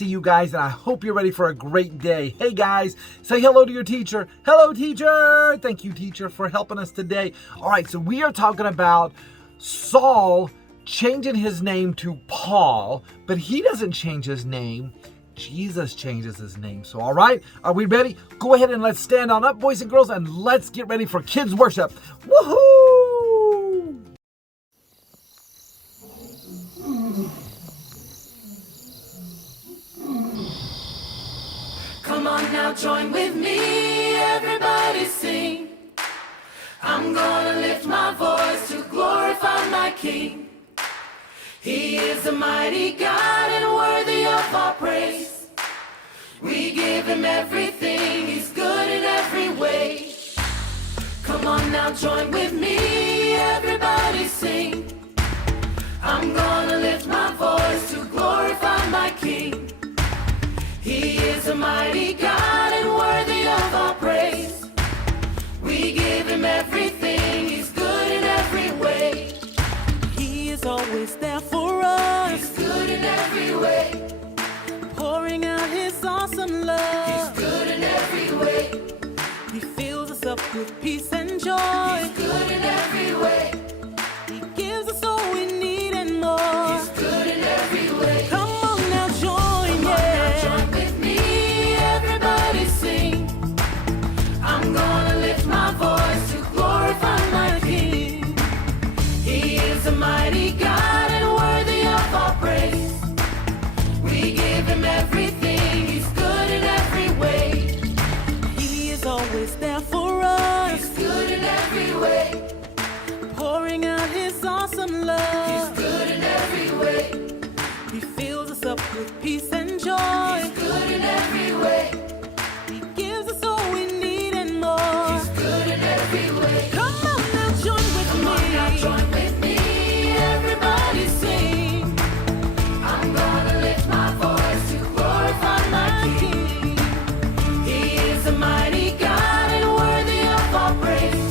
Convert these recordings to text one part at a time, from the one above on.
see you guys, and I hope you're ready for a great day. Hey guys, say hello to your teacher. Hello, teacher. Thank you, teacher, for helping us today. All right, so we are talking about Saul changing his name to Paul, but he doesn't change his name. Jesus changes his name. So, all right, are we ready? Go ahead and let's stand on up, boys and girls, and let's get ready for kids worship. Woohoo! Come on now, join with me, everybody sing. I'm gonna lift my voice to glorify my King. He is a mighty God and worthy of our praise. We give him everything, he's good in every way. Come on now, join with me, everybody sing. I'm gonna lift my voice to glorify my King. He is a mighty God and worthy of our praise. We give him everything, he's good in every way. He is always there for us. He's good in every way. Pouring out his awesome love. He's good in every way. He fills us up with peace and joy. He's good in every way. He gives us all we need and more. He's good in every way. Come on now, join, Come on now, join with me, everybody sing. I'm gonna lift my voice to glorify my King. He is a mighty God and worthy of our praise. We give him everything, he's good in every way. He is always there for us. He's good in every way. Pouring out his awesome love. He's good in every way. He fills us up with peace and joy. He's good in every way. He gives us all we need and more. He's good in every way. Come on now, join with Come me. on now, join with me, everybody sing. I'm gonna lift my voice to glorify my King. He is a mighty God and worthy of our praise.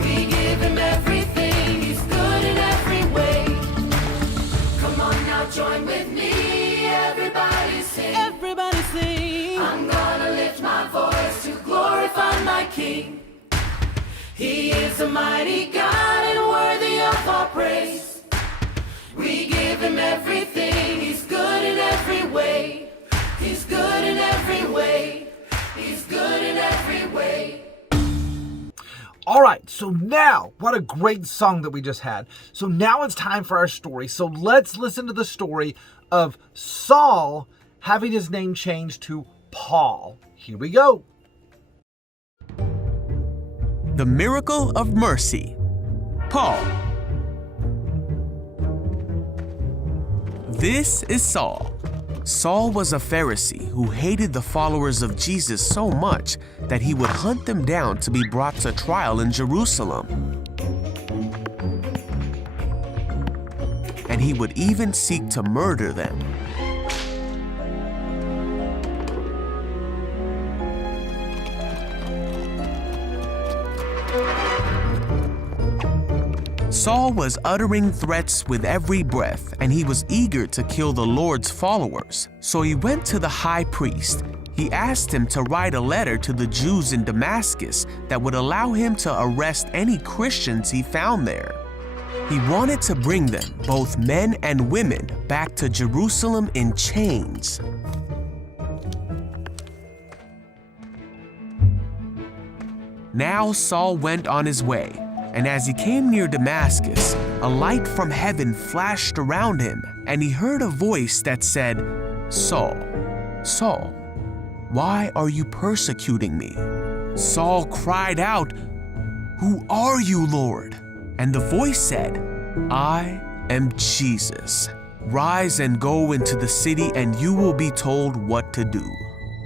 We give him everything, he's good in every way. Come on now, join with me, everybody sing. Everybody sing. I'm gonna lift my voice to glorify my King. He is a mighty God and worthy of our praise. We give him everything, he's good in every way. He's good in every way. He's good in every way. All right, so now, what a great song that we just had. So now it's time for our story. So let's listen to the story of Saul having his name changed to Paul. Here we go. The Miracle of Mercy. Paul. This is Saul. Saul was a Pharisee who hated the followers of Jesus so much that he would hunt them down to be brought to trial in Jerusalem. And he would even seek to murder them. Saul was uttering threats with every breath, and he was eager to kill the Lord's followers. So he went to the high priest. He asked him to write a letter to the Jews in Damascus that would allow him to arrest any Christians he found there. He wanted to bring them, both men and women, back to Jerusalem in chains. Now Saul went on his way. And as he came near Damascus, a light from heaven flashed around him, and he heard a voice that said, "Saul, Saul, why are you persecuting me?" Saul cried out, "Who are you, Lord?" And the voice said, "I am Jesus. Rise and go into the city, and you will be told what to do."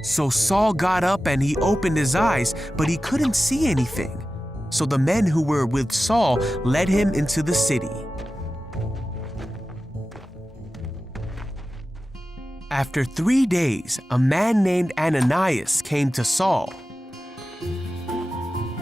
So Saul got up and he opened his eyes, but he couldn't see anything. So the men who were with Saul led him into the city. After 3 days, a man named Ananias came to Saul.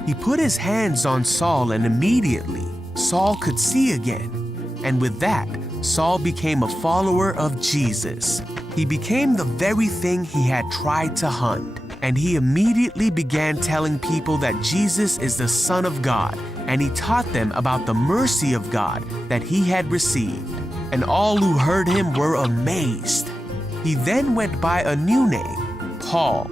He put his hands on Saul, and immediately Saul could see again. And with that, Saul became a follower of Jesus. he became the very thing he had tried to hunt. And he immediately began telling people that Jesus is the Son of God, and he taught them about the mercy of God that he had received. And all who heard him were amazed. He then went by a new name, Paul,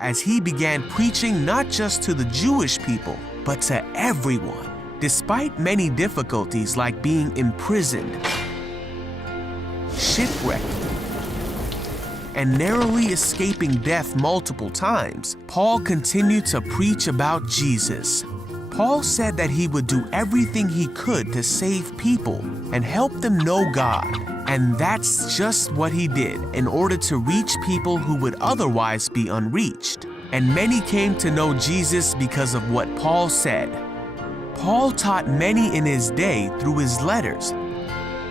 as he began preaching not just to the Jewish people, but to everyone. Despite many difficulties like being imprisoned, shipwrecked, and narrowly escaping death multiple times, Paul continued to preach about Jesus. Paul said that he would do everything he could to save people and help them know God. And that's just what he did in order to reach people who would otherwise be unreached. And many came to know Jesus because of what Paul said. Paul taught many in his day through his letters,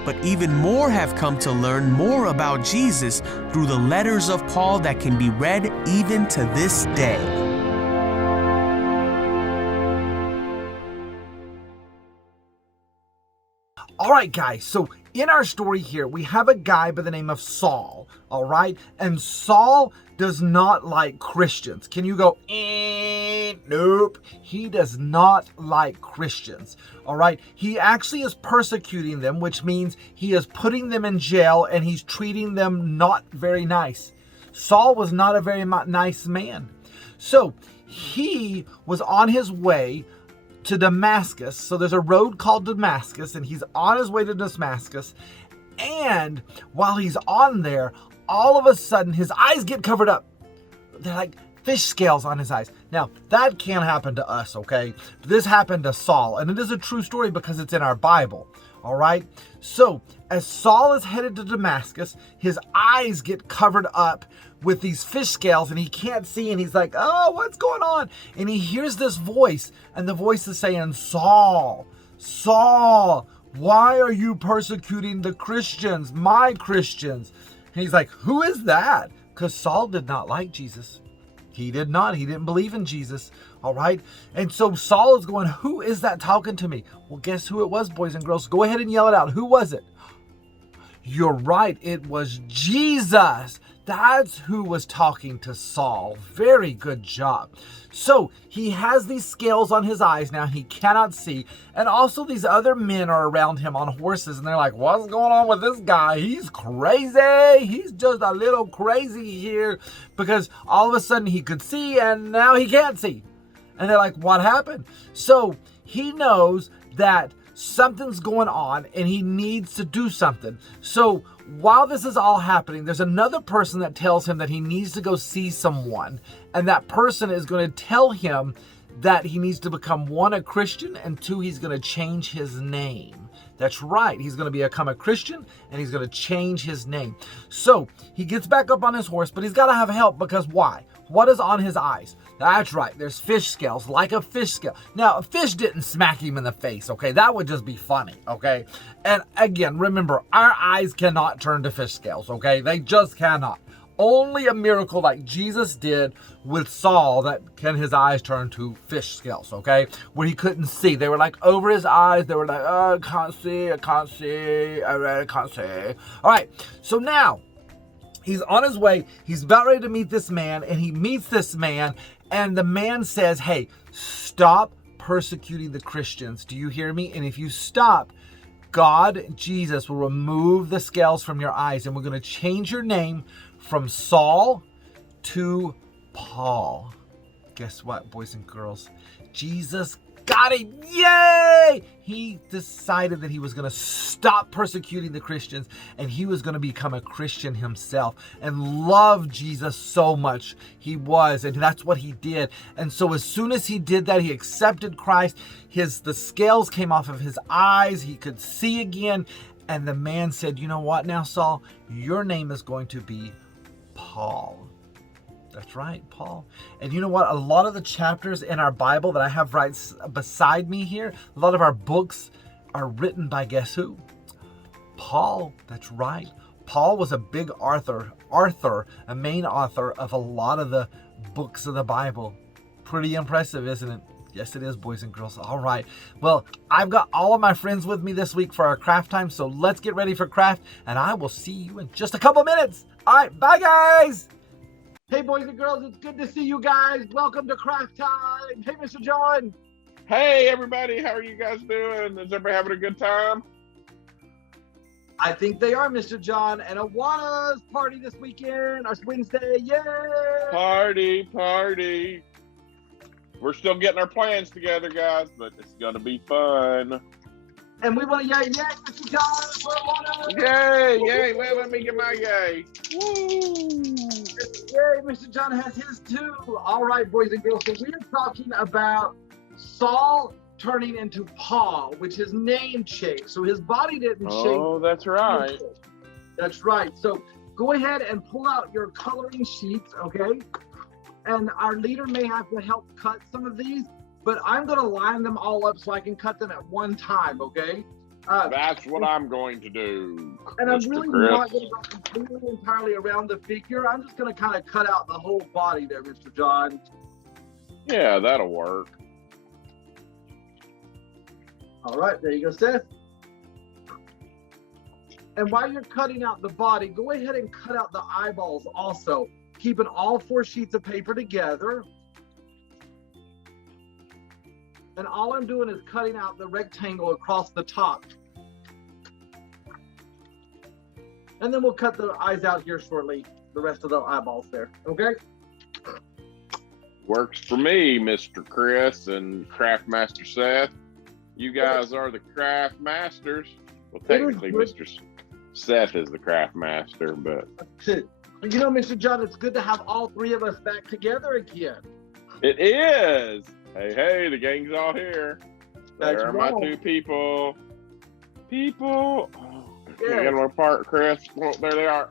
but even more have come to learn more about Jesus through the letters of Paul that can be read even to this day. All right, guys, so in our story here, we have a guy by the name of Saul, all right? And Saul does not like Christians. Can you go, nope. He does not like Christians, all right? He actually is persecuting them, which means he is putting them in jail and he's treating them not very nice. Saul was not a very nice man. So he was on his way to Damascus. So there's a road called Damascus, and he's on his way to Damascus. And while he's on there, all of a sudden his eyes get covered up. They're like fish scales on his eyes. Now, that can't happen to us, okay? This happened to Saul, and it is a true story because it's in our Bible, all right? So as Saul is headed to Damascus, his eyes get covered up with these fish scales and he can't see, and he's like, oh, what's going on? And he hears this voice, and the voice is saying, Saul, Saul, why are you persecuting the Christians, my Christians? And he's like, who is that? Because Saul did not like Jesus. He did not. He didn't believe in Jesus. All right. And so Saul is going, who is that talking to me? Well, guess who it was, boys and girls? Go ahead and yell it out. Who was it? You're right. It was Jesus. That's who was talking to Saul. Very good job. So he has these scales on his eyes now. He cannot see. And also these other men are around him on horses. And they're like, what's going on with this guy? He's crazy. He's just a little crazy here. Because all of a sudden he could see and now he can't see. And they're like, what happened? So he knows that something's going on and he needs to do something. So while this is all happening, there's another person that tells him that he needs to go see someone. And that person is going to tell him that he needs to become, one, a Christian, and two, he's going to change his name. That's right. He's going to become a Christian and he's going to change his name. So he gets back up on his horse, but he's got to have help because why? What is on his eyes? That's right. There's fish scales, like a fish scale. Now, a fish didn't smack him in the face, okay? That would just be funny, okay? And again, remember, our eyes cannot turn to fish scales, okay? They just cannot. Only a miracle like Jesus did with Saul that can his eyes turn to fish scales, okay? Where he couldn't see. They were like over his eyes. They were like, oh, I can't see, I can't see, I really can't see. All right, so now he's on his way. He's about ready to meet this man, and he meets this man, and the man says, hey, stop persecuting the Christians. Do you hear me? And if you stop, God, Jesus, will remove the scales from your eyes, and we're going to change your name from Saul to Paul. Guess what, boys and girls? Jesus got it. Yay! He decided that he was going to stop persecuting the Christians and he was going to become a Christian himself and love Jesus so much. He was, and that's what he did. And so as soon as he did that, he accepted Christ. The scales came off of his eyes. He could see again. And the man said, you know what now, Saul? Your name is going to be Paul. That's right, Paul. And you know what? A lot of the chapters in our Bible that I have right beside me here, a lot of our books are written by guess who? Paul. That's right. Paul was a big author, a main author of a lot of the books of the Bible. Pretty impressive, isn't it? Yes, it is, boys and girls. All right. Well, I've got all of my friends with me this week for our craft time, so let's get ready for craft, and I will see you in just a couple minutes. All right, bye, guys. Hey, boys and girls, it's good to see you guys. Welcome to craft time. Hey, Mr. John. Hey, everybody. How are you guys doing? Is everybody having a good time? I think they are, Mr. John. And Awana's party this weekend, our Wednesday. Yay! Party. We're still getting our plans together, guys, but it's going to be fun. And we want to yay, Mr. John, for Awana. Yay. Let me get my yay. Woo! Yay, Mr. John has his too. All right, boys and girls. So we are talking about Saul turning into Paul, which is name change. So his body didn't change. Oh, that's right. That's right. So go ahead and pull out your coloring sheets, okay? And our leader may have to help cut some of these, but I'm going to line them all up so I can cut them at one time, okay? That's what I'm going to do. And Mr. I'm really Chris. not going to go completely entirely around the figure. I'm just going to kind of cut out the whole body there, Mr. John. Yeah, that'll work. All right, there you go, Seth. And while you're cutting out the body, go ahead and cut out the eyeballs also, keeping all 4 sheets of paper together. And all I'm doing is cutting out the rectangle across the top. And then we'll cut the eyes out here shortly, the rest of the eyeballs there, okay? Works for me, Mr. Chris and Craft Master Seth. You guys are the craft masters. Well, technically, Mr. Seth is the craft master, but... You know, Mr. John, it's good to have all 3 of us back together again. It is! Hey, the gang's all here. That's There are right. my 2 people. Oh, Yeah. can't get them apart, Chris. Well, there they are.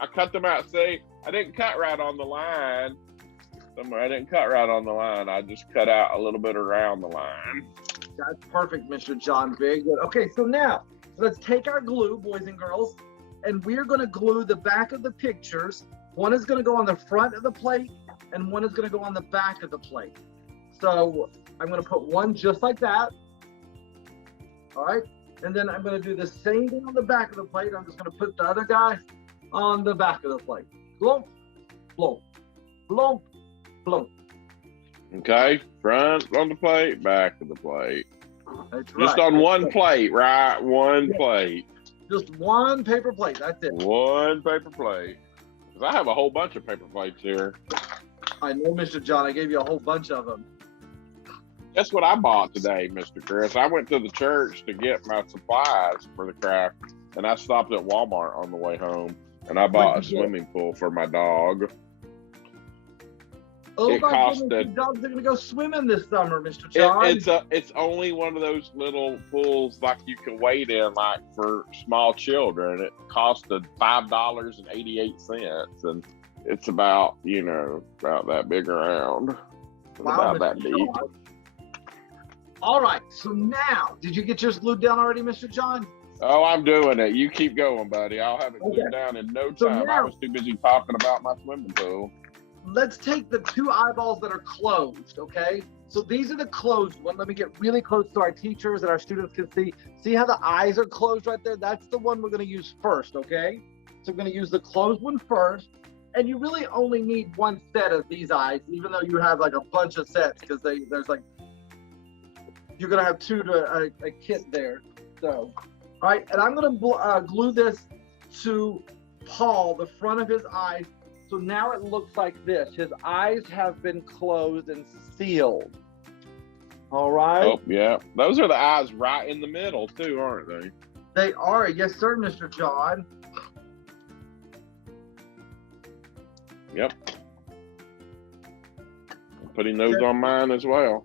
I cut them out. See, I didn't cut right on the line. I didn't cut right on the line. I just cut out a little bit around the line. That's perfect, Mr. John. Very good. Okay, so now let's take our glue, boys and girls, and we're going to glue the back of the pictures. One is going to go on the front of the plate, and one is going to go on the back of the plate. So I'm going to put one just like that. All right, and then I'm going to do the same thing on the back of the plate. I'm just going to put the other guy on the back of the plate. Glomp, glomp, glomp, glomp. Okay, front on the plate, back of the plate. That's Just right. on one plate, right? One plate. Just one paper plate. That's it. One paper plate. 'Cause I have a whole bunch of paper plates here. I know, Mr. John. I gave you a whole bunch of them. Guess what I bought today, Mr. Chris? I went to the church to get my supplies for the craft, and I stopped at Walmart on the way home, and I bought a What'd you get? swimming pool for my dog. Oh, It my cost goodness, a- the dogs are going to go swimming this summer, Mr. John. It's only one of those little pools like you can wade in, like for small children. It costed $5.88, and it's about about that big around, Wow, about that Mr. deep. John. All right, so now, did you get yours glued down already, Mr. John? Oh, I'm doing it. You keep going, buddy. I'll have it glued Okay. down in no So time. I now- was too busy talking about my swimming pool. Let's take the 2 eyeballs that are closed, okay? So these are the closed ones. Let me get really close so our teachers and our students can see. See how the eyes are closed right there? That's the one we're going to use first, okay? So we're going to use the closed one first. And you really only need 1 set of these eyes, even though you have like a bunch of sets, because there's like, you're going to have 2 to a kit there. So, all right, and I'm going to glue this to Paul, the front of his eyes. So now it looks like this. His eyes have been closed and sealed. All right. Oh, yeah. Those are the eyes right in the middle, too, aren't they? They are. Yes, sir, Mr. John. Yep. I'm putting those on mine as well.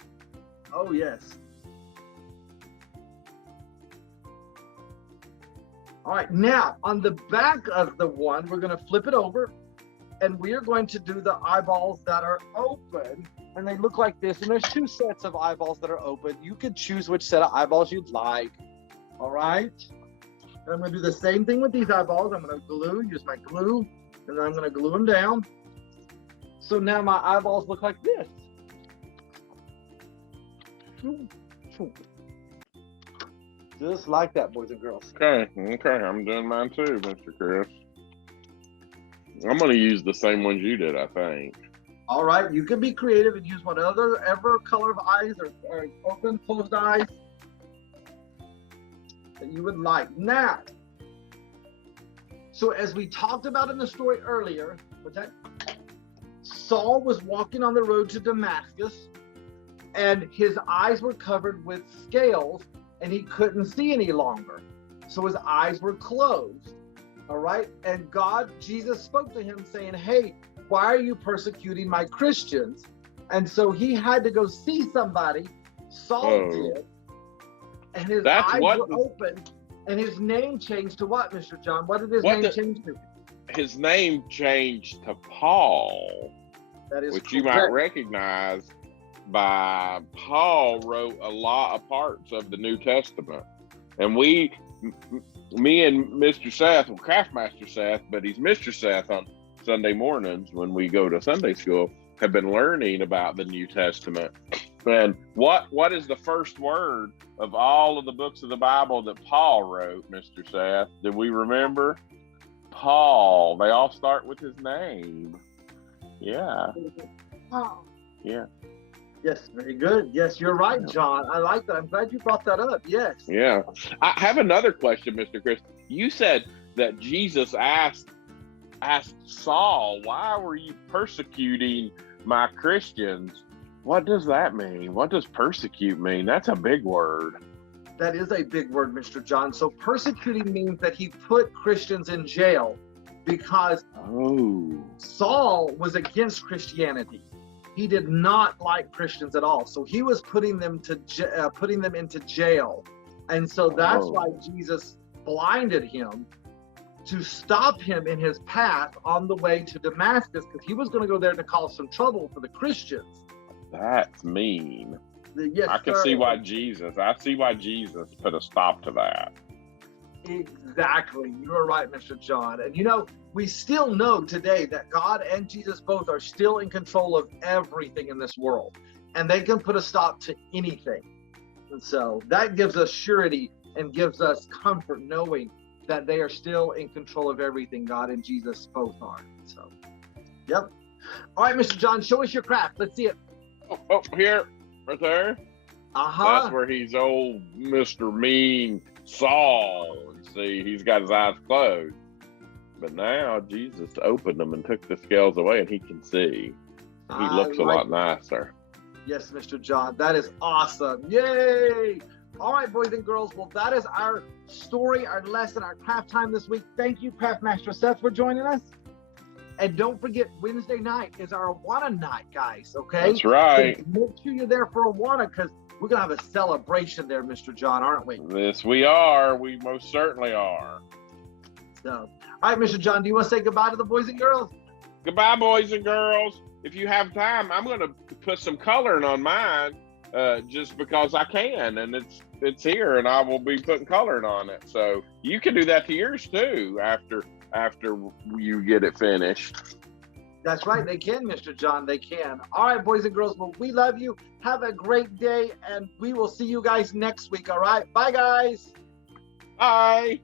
Oh, yes. All right. Now, on the back of the one, we're going to flip it over. And we are going to do the eyeballs that are open. And they look like this. And there's 2 sets of eyeballs that are open. You could choose which set of eyeballs you'd like. All right. And I'm going to do the same thing with these eyeballs. I'm going to use my glue. And then I'm going to glue them down. So now my eyeballs look like this. Just like that, boys and girls. Okay, I'm doing mine too, Mr. Chris. I'm going to use the same ones you did, I think. All right, you can be creative and use whatever color of eyes or open, closed eyes that you would like. Now, so as we talked about in the story earlier, Saul was walking on the road to Damascus, and his eyes were covered with scales, and he couldn't see any longer. So his eyes were closed. All right, and Jesus spoke to him saying, hey, why are you persecuting my Christians? And so he had to go see somebody. Saul did, and his eyes were open, and his name changed to what, Mr. John? What did his name change to? His name changed to Paul, that is which correct. You might recognize by Paul wrote a lot of parts of the New Testament. And me and Mr. Seth, well, Craftmaster Seth, but he's Mr. Seth on Sunday mornings when we go to Sunday school, have been learning about the New Testament. And what is the first word of all of the books of the Bible that Paul wrote, Mr. Seth? Did we remember? Paul. They all start with his name. Yeah. Oh. Yeah. Yes, very good. Yes, you're right, John. I like that. I'm glad you brought that up. Yes. Yeah. I have another question, Mr. Chris. You said that Jesus asked Saul, why were you persecuting my Christians? What does that mean? What does persecute mean? That's a big word. That is a big word, Mr. John. So persecuting means that he put Christians in jail because Saul was against Christianity. He did not like Christians at all. So he was putting them into jail. And so that's why Jesus blinded him to stop him in his path on the way to Damascus, because he was going to go there to cause some trouble for the Christians. That's mean. Yes, I see why Jesus put a stop to that. Exactly. You are right, Mr. John. And we still know today that God and Jesus both are still in control of everything in this world, and they can put a stop to anything. And so that gives us surety and gives us comfort knowing that they are still in control of everything. God and Jesus both are. So, yep. All right, Mr. John, show us your craft. Let's see it. Oh, here, right there. Uh-huh. That's where he's old Mr. Mean Saul. See, he's got his eyes closed. But now Jesus opened them and took the scales away, and he can see. He looks a lot nicer. Yes, Mr. John, that is awesome. Yay! All right, boys and girls. Well, that is our story, our lesson, our craft time this week. Thank you, Craft Master Seth, for joining us. And don't forget, Wednesday night is our Awana night, guys, okay? That's right. So make sure you're there for Awana, because we're going to have a celebration there, Mr. John, aren't we? Yes, we are. We most certainly are. So, all right, Mr. John, do you want to say goodbye to the boys and girls? Goodbye, boys and girls. If you have time, I'm going to put some coloring on mine just because I can, and it's here, and I will be putting coloring on it. So you can do that to yours too after you get it finished. That's right. They can, Mr. John. They can. All right, boys and girls. Well, we love you. Have a great day, and we will see you guys next week. All right. Bye, guys. Bye.